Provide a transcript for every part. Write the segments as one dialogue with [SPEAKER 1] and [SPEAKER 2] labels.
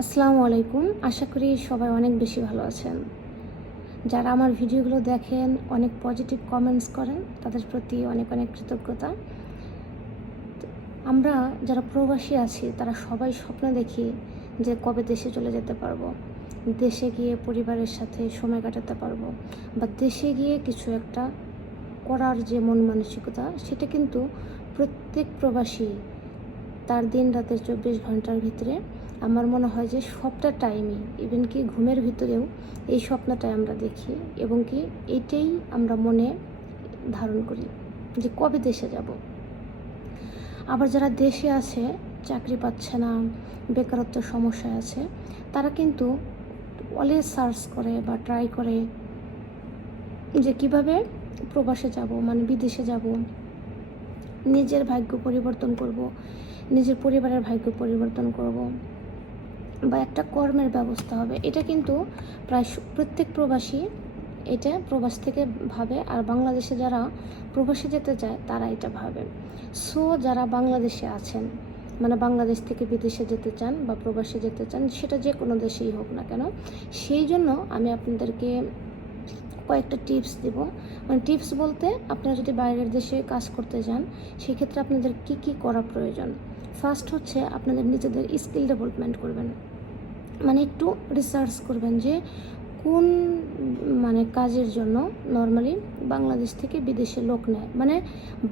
[SPEAKER 1] আসসালামু আলাইকুম। আশা করি সবাই অনেক বেশি ভালো আছেন। যারা আমার ভিডিওগুলো দেখেন, অনেক পজিটিভ কমেন্টস করেন, তাদের প্রতি অনেক অনেক কৃতজ্ঞতা। আমরা যারা প্রবাসী আছি, তারা সবাই স্বপ্ন দেখি যে কবে দেশে চলে যেতে পারব। দেশে গিয়ে পরিবারের সাথে সময় কাটাতে পারব বা দেশে গিয়ে কিছু একটা করার যে মন মানসিকতা, সেটা কিন্তু প্রত্যেক প্রবাসী তার দিন রাতের চব্বিশ ঘণ্টার ভিতরে আমার মনে হয় যে সবটা টাইমে ইভেন কি ঘুমের ভিতরেও এই স্বপ্নটাই আমরা দেখি এবং কি এটাই আমরা মনে ধারণ করি যে কবে দেশে যাব। আবার যারা দেশে আছে, চাকরি পাচ্ছে না, বেকারত্ব সমস্যায় আছে, তারা কিন্তু অলওয়েজ সার্চ করে বা ট্রাই করে যে কীভাবে প্রবাসে যাব মানে বিদেশে যাব, নিজের ভাগ্য পরিবর্তন করব, নিজের পরিবারের ভাগ্য পরিবর্তন করব। বা একটা কর্মের ব্যবস্থা হবে। এটা কিন্তু প্রায় প্রত্যেক প্রবাসী এটা প্রবাস থেকে ভাবে, আর বাংলাদেশে যারা প্রবাসে যেতে চায়, তারা এটা ভাবে। সো যারা বাংলাদেশে আছেন মানে বাংলাদেশ থেকে বিদেশে যেতে চান বা প্রবাসে যেতে চান, সেটা যে কোনো দেশেই হোক না কেন, সেই জন্য আমি আপনাদেরকে কয়েকটা টিপস দেব। মানে টিপস বলতে আপনারা যদি বাইরের দেশে কাজ করতে যান, সেক্ষেত্রে আপনাদের কি কি করা প্রয়োজন? ফার্স্ট হচ্ছে আপনাদের নিজেদের স্কিল ডেভেলপমেন্ট করবেন। মানে একটু রিসার্চ করবেন যে কোন মানে কাজের জন্য নর্মালি বাংলাদেশ থেকে বিদেশে লোক নেয়। মানে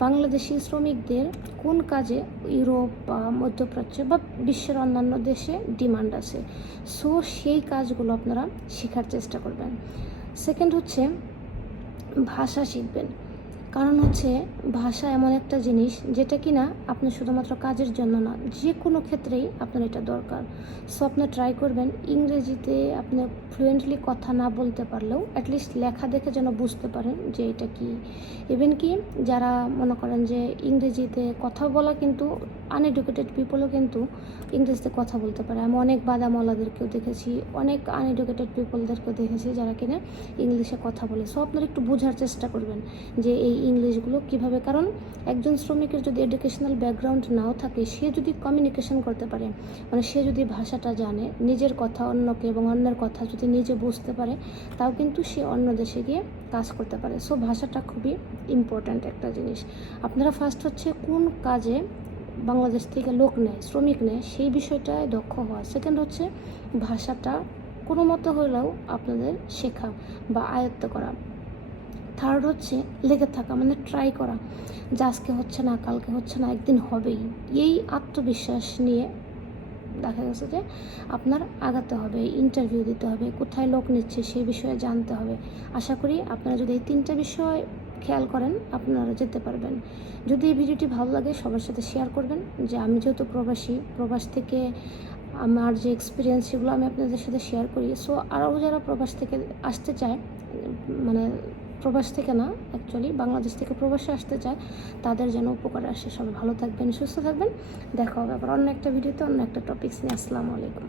[SPEAKER 1] বাংলাদেশি শ্রমিকদের কোন কাজে ইউরোপ বা মধ্যপ্রাচ্য বা বিশ্বের অন্যান্য দেশে ডিমান্ড আছে। সো সেই কাজগুলো আপনারা শেখার চেষ্টা করবেন। সেকেন্ড হচ্ছে ভাষা শিখবেন। কারণ হচ্ছে ভাষা এমন একটা জিনিস যেটা কি না আপনি শুধুমাত্র কাজের জন্য না যে কোনো ক্ষেত্রেই আপনার এটা দরকার। সো আপনি ট্রাই করবেন ইংরেজিতে আপনি ফ্লুয়েন্টলি কথা না বলতে পারলেও অ্যাটলিস্ট লেখা দেখে যেন বুঝতে পারেন যে এটা কি। ইভেন কি যারা মনে করেন যে ইংরেজিতে কথা বলা কিন্তু আনএডুকেটেড পিপলও কিন্তু ইংরেজিতে কথা বলতে পারে। আমি অনেক বাদামওয়ালাদেরকেও দেখেছি, অনেক আনএডুকেটেড পিপলদেরকেও দেখেছি যারা কিনা ইংলিশে কথা বলে। সো আপনারা একটু বোঝার চেষ্টা করবেন যে এই ইংলিশগুলো কীভাবে, কারণ একজন শ্রমিকের যদি এডুকেশনাল ব্যাকগ্রাউন্ড নাও থাকে, সে যদি কমিউনিকেশন করতে পারে মানে সে যদি ভাষাটা জানে, নিজের কথা অন্যকে এবং অন্যের কথা যদি নিজে বুঝতে পারে, তাও কিন্তু সে অন্য দেশে গিয়ে কাজ করতে পারে। সো ভাষাটা খুবই ইম্পর্ট্যান্ট একটা জিনিস। আপনারা ফার্স্ট হচ্ছে কোন কাজে বাংলাদেশ থেকে লোক নেয়, শ্রমিক নেয়, সেই বিষয়টায় দক্ষ হওয়া। সেকেন্ড হচ্ছে ভাষাটা কোনো মতো হলেও আপনাদের শেখা বা আয়ত্ত করা। থার্ড হচ্ছে লেগে থাকা মানে ট্রাই করা। যে আজকে হচ্ছে না, কালকে হচ্ছে না, একদিন হবেই। এই আত্মবিশ্বাস নিয়ে দেখা গেছে যে আপনার আগাতে হবে ইন্টারভিউ দিতে হবে, কোথায় লোক নিচ্ছে সেই বিষয়ে জানতে হবে। আশা করি আপনারা যদি এই তিনটা বিষয় খেয়াল করেন, আপনারা যেতে পারবেন। যদি এই ভিডিওটি ভালো লাগে, সবার সাথে শেয়ার করবেন। যে আমি যেহেতু প্রবাসী, প্রবাস থেকে আমার যে এক্সপিরিয়েন্স সেগুলো আমি আপনাদের সাথে শেয়ার করি। সো আরও যারা প্রবাস থেকে আসতে চায় মানে প্রবাস থেকে না অ্যাকচুয়ালি বাংলাদেশ থেকে প্রবাসে আসতে চায়, তাদের যেন উপকার আসে। সবাই ভালো থাকবেন, সুস্থ থাকবেন। দেখা হবে আবার অন্য একটা ভিডিওতে অন্য একটা টপিক্স নিয়ে। আসসালামু আলাইকুম।